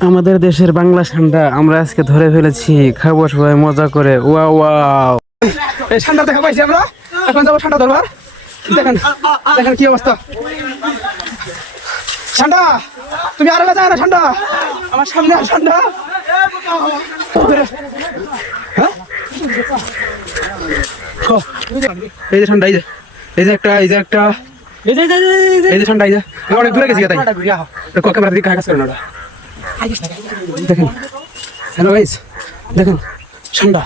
আমাদের দেশের বাংলা ঠান্ডা আমরা আজকে ধরে ফেলেছি খাব সবাই মজা করে। ওয়া ওয়াও। এই ঠান্ডা দেখা পাইছি আমরা? এখন যাব ঠান্ডা দেখেন দেখেন কি অবস্থা। ঠান্ডা তুমি আরও যায় না ঠান্ডা আমার সামনে আর ঠান্ডা হ্যাঁ? এই যে ঠান্ডা এই যে এই যে একটা এই যে একটা। এই যে ঠান্ডা এই যে অনেক দূরে গেছি তাই। ক্যামেরা দিকে কাজ করে না ওটা। দেখেন। হ্যালো গাইস দেখেন। ঠান্ডা।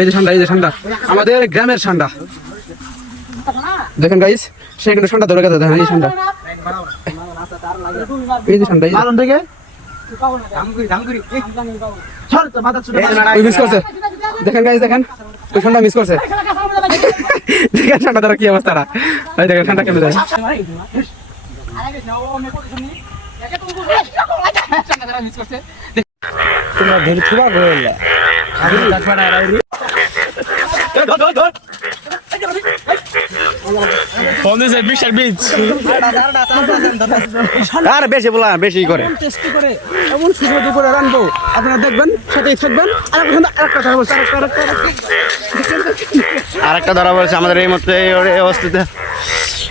এই যে ঠান্ডা এই যে ঠান্ডা। আমাদের গ্রামের ঠান্ডা। দেখেন গাইস সে কিন্তু ঠান্ডা ধরে গেছে দেখেন এই ঠান্ডা। এই যে ঠান্ডা করছে। দেখেন গাইস দেখেন। ওই ঠান্ডা মিস করছে। দেখেন ঠান্ডা দ্বারা কি অবস্থাটা এই দেখেন ঠান্ডা কেমন যায় তোমরা ধরে থুবা বললা আর বেশি বলা বেশি করে। টেস্টি করে এমন সুস্বাদু করে রানবো আপনারা দেখবেন সাথেই থাকবেন। আর একটা আরেকটা কথা বলছি আরেকটা আরেকটা আরেকটা। ধরা পড়েছে আমাদের এই মতো এই অবস্থিতে।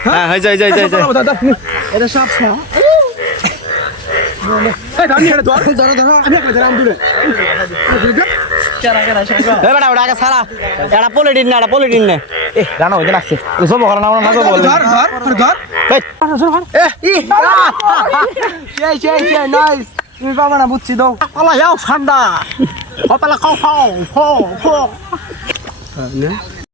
হ্যাঁ? হয়ে যায় যায় যায়। যায় এটা সব ধর ধরো ধরো একটা সারা এটা পলিটিন না এটা পলিটিন না। এ জানো ওই দিন আসছে সব ঘর না আমরা মাঝে বল। ধর ধর ধর এই সেই সেই সেই নাইস তুমি পাবা না বুঝছি দাও। পালা যাও ঠান্ডা পালা খাও খাও খাও খাও।